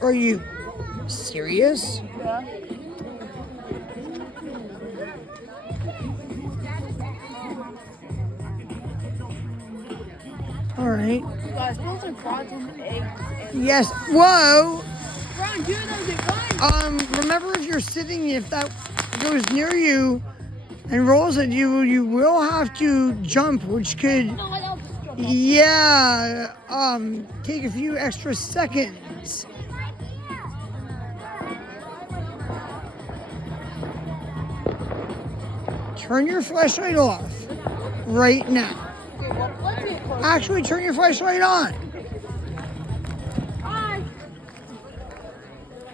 Are you serious? Yeah. All right. Guys, those are frozen eggs. Yes. Whoa. Ron, do those at once. Remember, if you're sitting, if that goes near you and rolls at you, you will have to jump, which could, No, I'll just jump off. yeah, take a few extra seconds. Turn your flashlight off right now. Okay, well, let's get close. Actually, turn your flashlight on. Hi.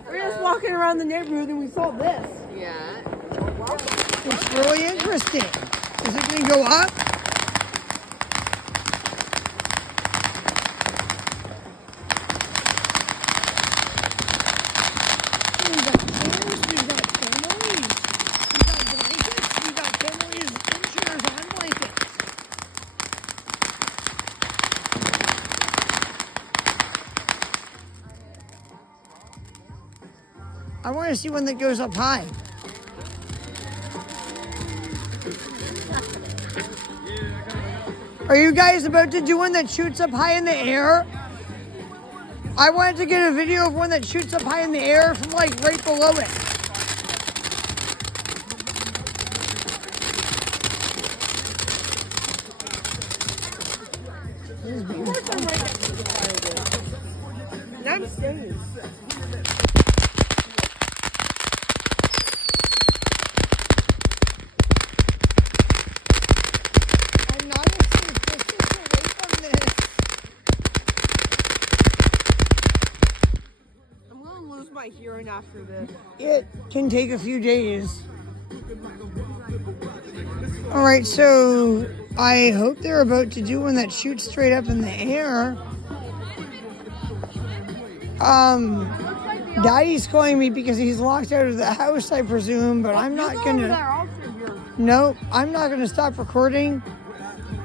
We're just walking around the neighborhood and we saw this. Yeah. It's really interesting. Is it going to go up? We've got chairs, we've got families, we've got blankets, we've got families in chairs on blankets. I want to see one that goes up high. Are you guys about to do one that shoots up high in the air? I wanted to get a video of one that shoots up high in the air from like right below it. Of course I'm right next to the firewood. And I'm staying. I'm not as suspicious away from this. I'm going to lose my hearing after this. It can take a few days. All right, so I hope they're about to do one that shoots straight up in the air. Daddy's calling me because he's locked out of the house, I presume, but I'm not gonna. No, I'm not gonna stop recording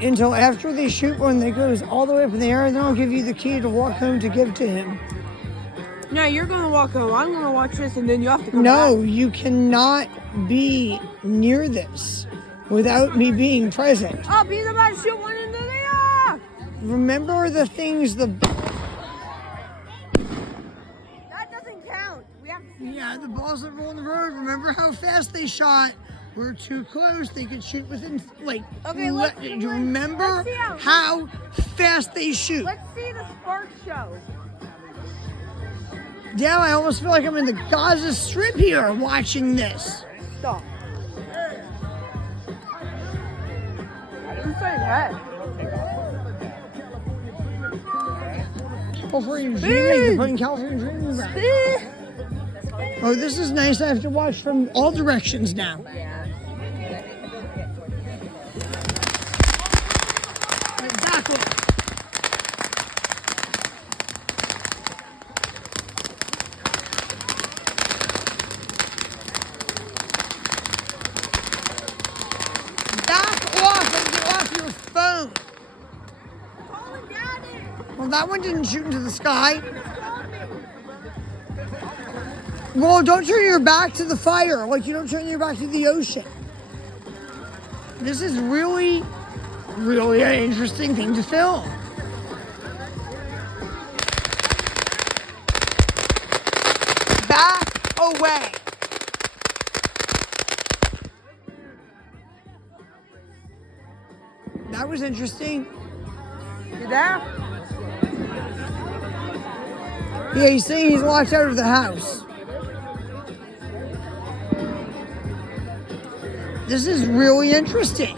until after they shoot one that goes all the way up in the air, and then I'll give you the key to walk home to give to him. No, you're going to walk home. I'm going to watch this and then you have to come No, back. you cannot be near this without me being present. Oh, he's about to shoot one into the air! Remember the things the. That doesn't count. We have to Yeah, the balls that roll in the road. Remember how fast they shot? We're too close. They could shoot within, like, Okay, do you remember let's see how fast they shoot? Let's see the spark show. Damn, I almost feel like I'm in the Gaza Strip here watching this. Stop. Inside head. California Dreaming, they're putting California Dreaming back. Oh, this is nice. I have to watch from all directions now. Exactly. Back off and get off your phone. Well, that one didn't shoot into the sky. Well, don't turn your back to the fire like you don't turn your back to the ocean. This is really, really an interesting thing to film. Back away. That was interesting. You there? Yeah, he's saying he's locked out of the house. This is really interesting.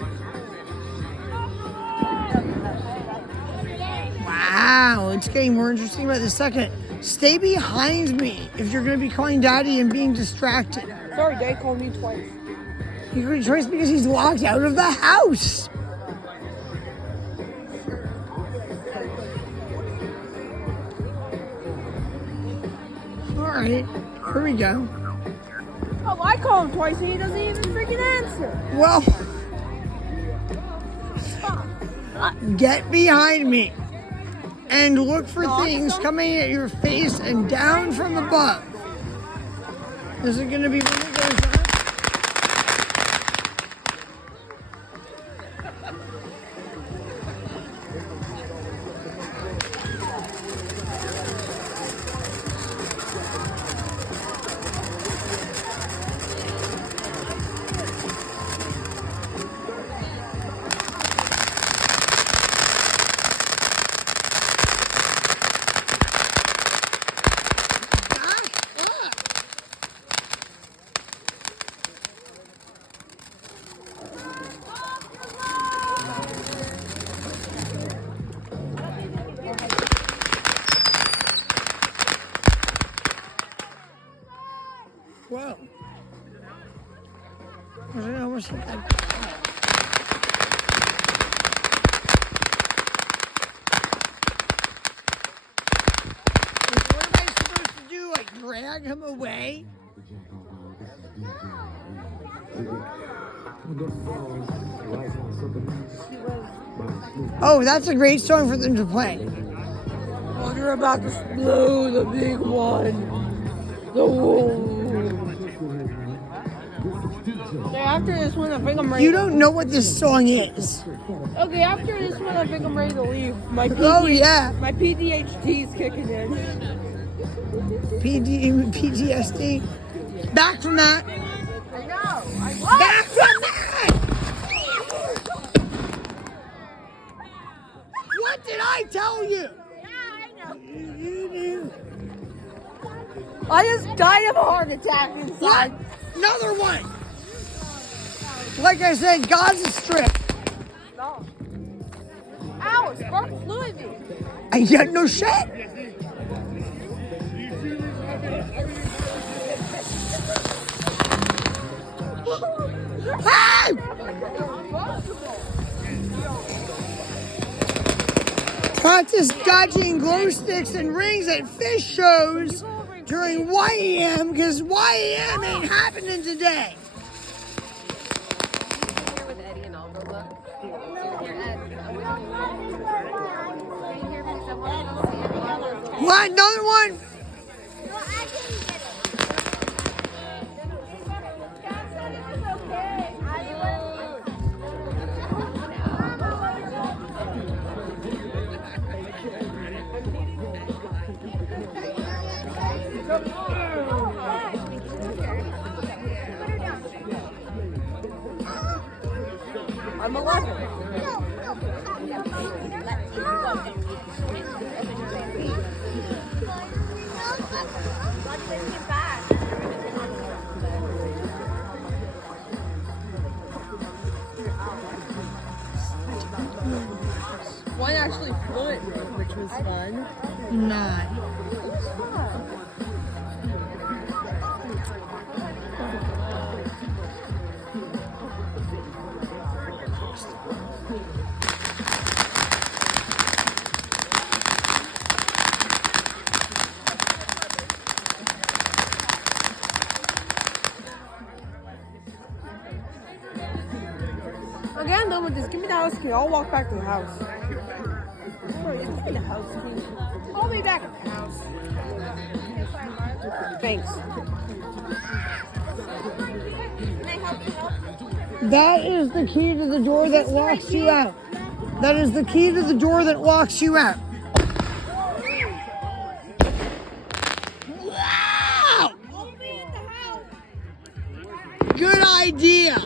Wow, it's getting more interesting by the second. Stay behind me if you're going to be calling Daddy and being distracted. Sorry, Dad called me twice. He called you twice because he's locked out of the house. All right, here we go. Oh, I call him twice and he doesn't even freaking answer. Well, get behind me. and look for things coming at your face and down from above. This is going to be when it goes up. Whoa. I don't know what's that. What am I supposed to do? Like drag him away? Oh, that's a great song for them to play. Oh, you're about to blow the big one. The whoa. Okay, after this one, I think I'm ready. You don't know what this song is. Okay, after this one, I think I'm ready to leave. My Oh, yeah. My PTSD is kicking in. PTSD. Back from that. I know. Back from that! What did I tell you? I just died of a heart attack inside. What? Another one. Like I said, God's a strip. No. Ow, spark flew at me. I got no shit. Hey! Practice dodging glow sticks and rings at fish shows during YEM because YEM ain't happening today. What? Another one? I'm 11. One actually flew at me, which was fun. 9. It was fun. Okay, I'm done with this. Give me the house key. I'll walk back to the house. Bro, just give me the house key. I'll be back at the house. Thanks. That is the key to the door that locks you out. That is the key to the door that locks you out. Wow! Good idea.